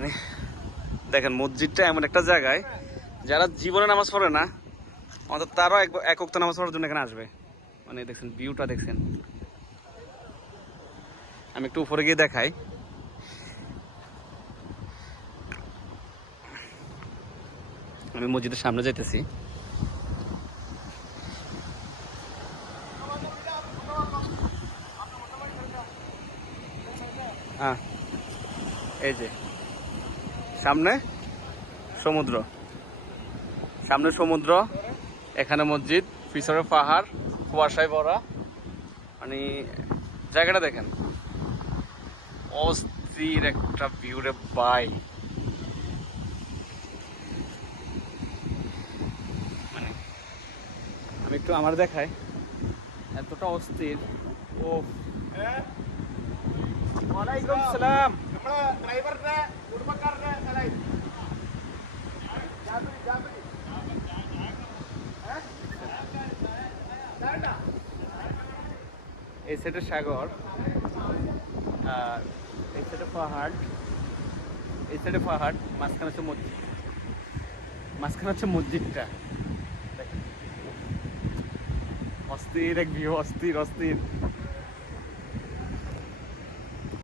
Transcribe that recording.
মানে দেখেন, মসজিদটা এমন একটা জায়গায়, যারা জীবনে নামাজ পড়ে না আমাদের তারাও এক এক নামাজ পড়ার জন্য এখানে আসবে। মানে দেখছেন ভিউটা দেখছেন। আমি একটু উপরে গিয়ে দেখাই। আমি মসজিদের সামনে যাইতেছি। হ্যাঁ এই যে। সামনে সমুদ্র। সামনে সমুদ্র এখানে মসজিদ পিছরে পাহাড় কুয়াশায় ভরা। মানে জায়গাটা দেখেন। অস্থির একটা ভিউরে বাই মানে আমি একটু আমার দেখাই। এতটা অস্থির। ও হ্যাঁ। ওয়ালাইকুম সালাম। ড্রাইভার এই সাইডে সাগর, আর এই সাইডে পাহাড়, এই সাইডে পাহাড়, মাঝখানে হচ্ছে মসজিদ। মাঝখানে হচ্ছে মসজিদটা। অস্থির এক ভিউ অস্থির অস্থির।